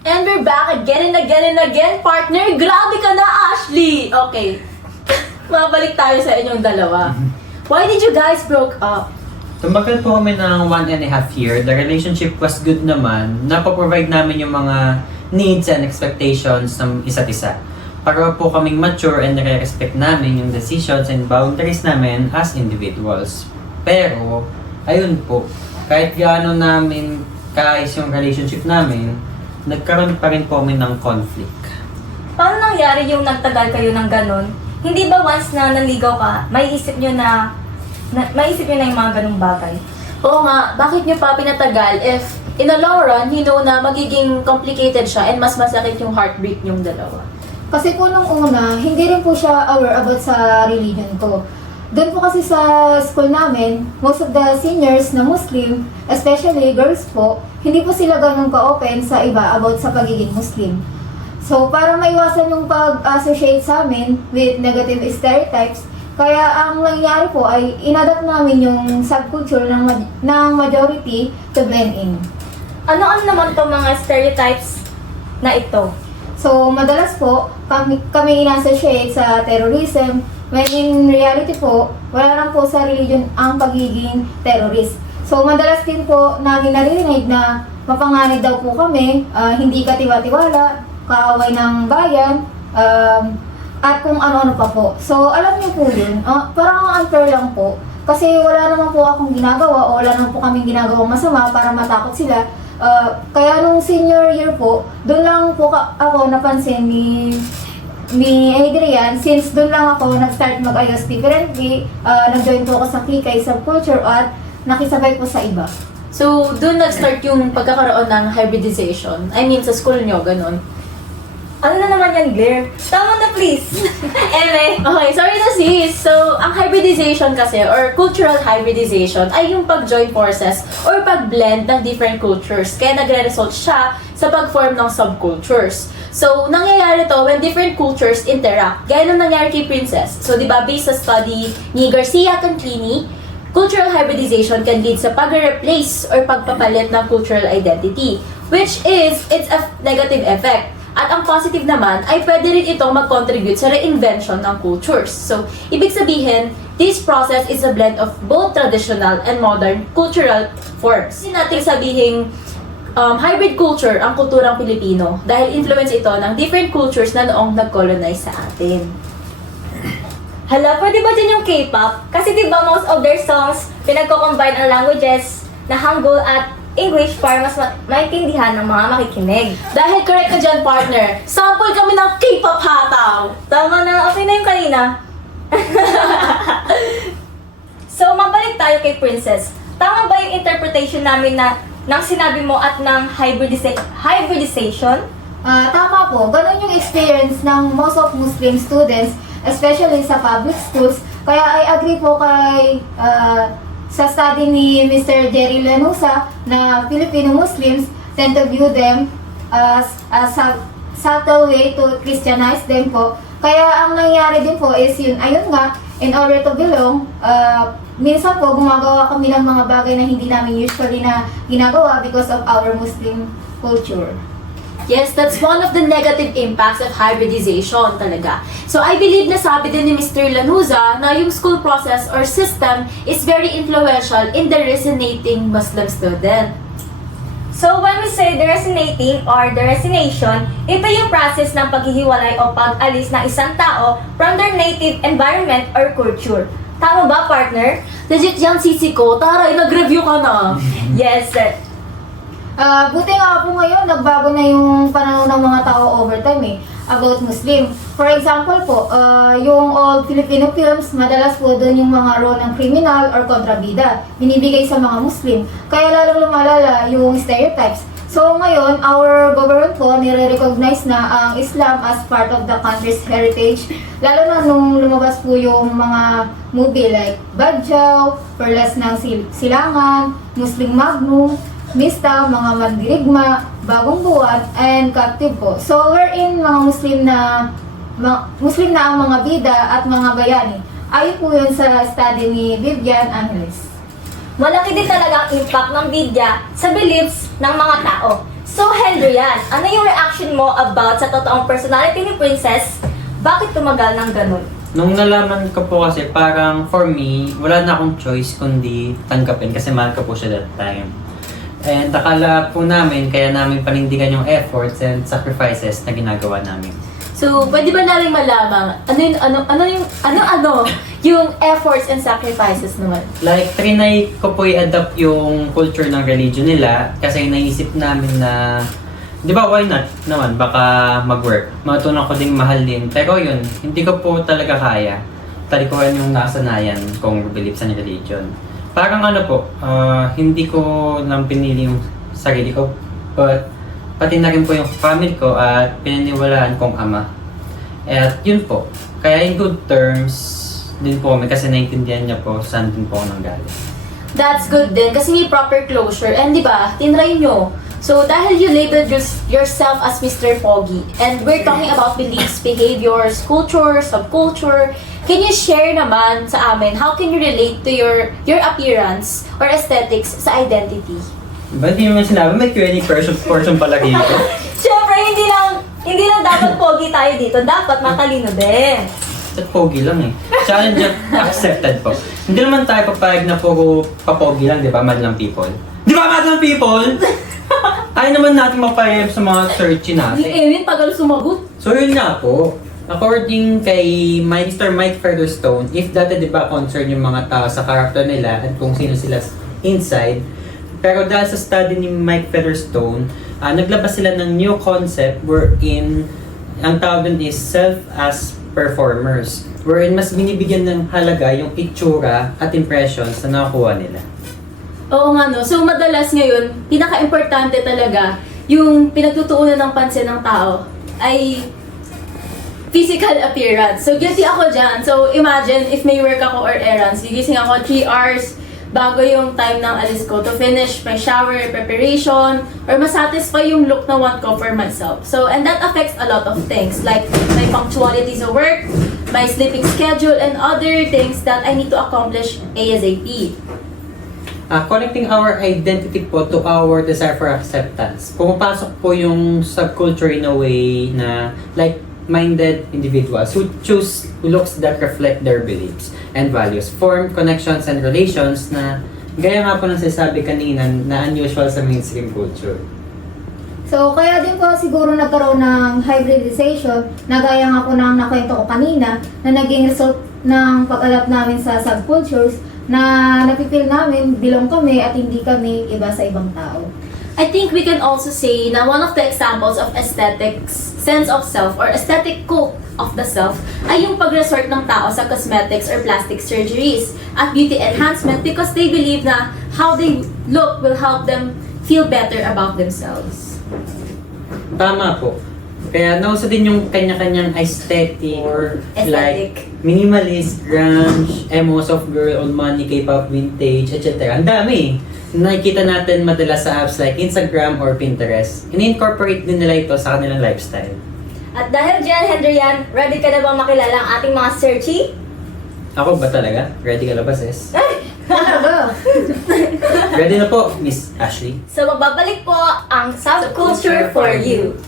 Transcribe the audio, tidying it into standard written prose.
And we're back again and again, partner. Grabe ka na, Ashley! Okay. Mabalik tayo sa inyong dalawa. Why did you guys broke up? Tumagal po kami ng 1.5 year. The relationship was good naman. Napaprovide namin yung mga needs and expectations ng isa't isa. Para po kaming mature and nare-respect namin yung decisions and boundaries namin as individuals. Pero, ayun po, kahit gaano namin kaayos yung relationship namin, nagkaroon pa rin po kami ng conflict. Paano nangyari yung nagtagal kayo ng ganon? Hindi ba once na naligaw ka, may isip nyo na yung mga ganong bagay? Oo nga, bakit niyo pa pinatagal if in the long run, you know na magiging complicated siya and mas masakit yung heartbreak niyong dalawa? Kasi po nung una, hindi rin po siya aware about sa religion ko. Doon po kasi sa school namin, most of the seniors na Muslim, especially girls po, hindi po sila ganun ka-open sa iba about sa pagiging Muslim. So, para maiwasan yung pag-associate sa amin with negative stereotypes, kaya ang nangyari po ay inadapt namin yung subculture ng majority to blend in. Ano-ano naman to mga stereotypes na ito? So, madalas po, kami ina-associate sa terrorism, when in reality po, wala lang po sa religion ang pagiging terrorist. So, madalas din po namin naririnig na mapanganib daw po kami, hindi katiwa-tiwala, kaaway ng bayan, at kung ano-ano pa po. So, alam niyo po yun, parang unfair lang po. Kasi wala naman po akong ginagawa o wala naman po kaming ginagawang masama para matakot sila. Kaya nung senior year po, doon lang po ako napansin ni Adrian, since doon lang ako nag-start mag-ayos differently, nag-join po ako sa Kikay Subculture at nakisabay po sa iba. So, doon nag-start yung pagkakaroon ng hybridization. I mean, sa school nyo, ganun. Ano na naman yan, Blair? Tama na please! Eme! Okay, sorry na sis. So, ang hybridization kasi, or cultural hybridization, ay yung pag-join forces or pag-blend ng different cultures. Kaya nagre-result siya sa pag-form ng subcultures. So, nangyayari to when different cultures interact. Gaya nung nangyari kay Princess. So, di ba, based sa study ni Garcia Canclini, cultural hybridization can lead sa pag-replace or pagpapalit ng cultural identity, which is, it's a negative effect. At ang positive naman ay pwede rin itong mag-contribute sa reinvention ng cultures. So, ibig sabihin, this process is a blend of both traditional and modern cultural forms. Hindi natin sabihing hybrid culture ang kulturang Pilipino dahil influence ito ng different cultures na noong nag-colonize sa atin. Hala, pwede ba dyan yung K-pop? Kasi diba most of their songs, pinagko-combine ang languages na Hangul at English para mas maintindihan ng mga makikinig. Dahil correct ka dyan, partner. Sample kami ng K-pop hataw. Tama na, okay na yung kanina. So, mabalik tayo kay Princess. Tama ba yung interpretation namin na ng sinabi mo at ng hybridization? Tama po, ganun yung experience ng most of Muslim students, especially sa public schools. Kaya I agree po kay sa study ni Mr. Jerry Lanusa na Filipino Muslims tend to view them as a subtle way to Christianize them po. Kaya ang nangyari din po is yun, ayun nga, in order to belong, minsan po gumagawa kami ng mga bagay na hindi namin usually na ginagawa because of our Muslim culture. Yes, that's one of the negative impacts of hybridization talaga. So I believe na sabi din ni Mr. Lanuza na yung school process or system is very influential in the resonating Muslim student. So, when we say the resonating or the resonation, ito yung process ng paghihiwalay o pag-alis ng isang tao from their native environment or culture. Tama ba, partner? Legit yan, sisi ko. Taray, nag-review ka na. Yes, sir. Buti nga po ngayon, nagbago na yung pananaw ng mga tao over time about Muslim. For example po, yung old Filipino films, madalas po doon yung mga role ng criminal or kontrabida, binibigay sa mga Muslim. Kaya lalong lumalala yung stereotypes. So ngayon, our government po nire-recognize na ang Islam as part of the country's heritage. Lalo na nung lumabas po yung mga movie like Badjaw, Perlas ng Silangan, Muslim Magnum, Mista, mga mandirigma, bagong buwan, and captive po. So, wherein mga Muslim na ang mga bida at mga bayani. Ayon po yun sa study ni Vivian Angeles. Malaki din talaga ang impact ng media sa beliefs ng mga tao. So, Hendrian, ano yung reaction mo about sa totoong personality ni Princess? Bakit tumagal ng ganun? Nung nalaman ko po kasi, parang for me, wala na akong choice kundi tanggapin kasi mahal ko po siya that time. And akala po namin, kaya namin panindigan yung efforts and sacrifices na ginagawa namin. So, pwede ba namin malaman yung efforts and sacrifices naman? Like, trinay ko po i-adapt yung culture ng religion nila kasi naisip namin na, di ba, why not naman, baka mag-work. Matutunan ko ding mahalin. Pero yun, hindi ko po talaga kaya. Talikuhan yung nasanayan kong believe sa religion. Parang ano po, hindi ko lang pinili yung sarili ko, but pati na rin po yung family ko at pinaniwalaan kong ama. At yun po, kaya in good terms din po kami kasi naintindihan niya po saan din po ako nanggaling. That's good din kasi may proper closure. And di ba, tinry nyo. So, dahil you labeled yourself as Mr. Pogi, and we're talking about beliefs, behaviors, culture, subculture, can you share naman sa amin how can you relate to your appearance or aesthetics sa identity? Ba't di naman sinabi? May Q&A portion pala dito. Siyempre, hindi lang dapat pogi tayo dito. Dapat matalino din. At pogi lang eh. Challenge accepted po. Hindi naman tayo papayag na puro papogi lang, di ba? Madlang people. Di ba madlang people? Ayaw naman natin mapayag sa mga searchy Di natin. Erin, tagal sumagot. So yun nga po. According kay Mr. Mike Featherstone, if dati di ba concern yung mga tao sa character nila at kung sino sila inside, pero dahil sa study ni Mike Featherstone, naglabas sila ng new concept wherein ang tawag dun is self as performers. Wherein mas binibigyan ng halaga yung itsura at impressions na nakuha nila. Oo nga no. So, madalas ngayon, pinaka-importante talaga yung pinagtutuunan ng pansin ng tao ay physical appearance. So, guilty ako dyan. So, imagine if may work ako or errands, gigising ako 3 hours bago yung time ng alis ko to finish my shower, preparation, or masatisfy yung look na want ko for myself. So, and that affects a lot of things like my punctuality sa work, my sleeping schedule, and other things that I need to accomplish ASAP. Connecting our identity po to our desire for acceptance. Pumapasok po yung subculture in a way na like-minded individuals who choose looks that reflect their beliefs and values, form connections and relations na gaya nga po ng sinasabi kanina na unusual sa mainstream culture. So, kaya din po siguro nagkaroon ng hybridization na gaya nga po ng nakwento ko kanina na naging result ng pag-adapt namin sa subcultures na napipil namin belong kami at hindi kami iba sa ibang tao. I think we can also say na one of the examples of aesthetics, sense of self, or aesthetic cult of the self ay yung pag-resort ng tao sa cosmetics or plastic surgeries at beauty enhancement because they believe na how they look will help them feel better about themselves. Tama po. Kaya nauso din yung kanya-kanyang aesthetic or like Aesthetic. minimalist, grunge, emo, soft girl, old money, K-pop, vintage, etc. Ang dami. Nakikita natin madalas sa apps like Instagram or Pinterest. In-incorporate din nila ito sa kanilang lifestyle. At dahil dyan, Hendrian, ready ka na bang makilala ang ating mga searchy? Ako ba talaga? Ready ka na ba, sis? Talaga? Ready na po, Miss Ashley. So, magbabalik po ang Subculture for You.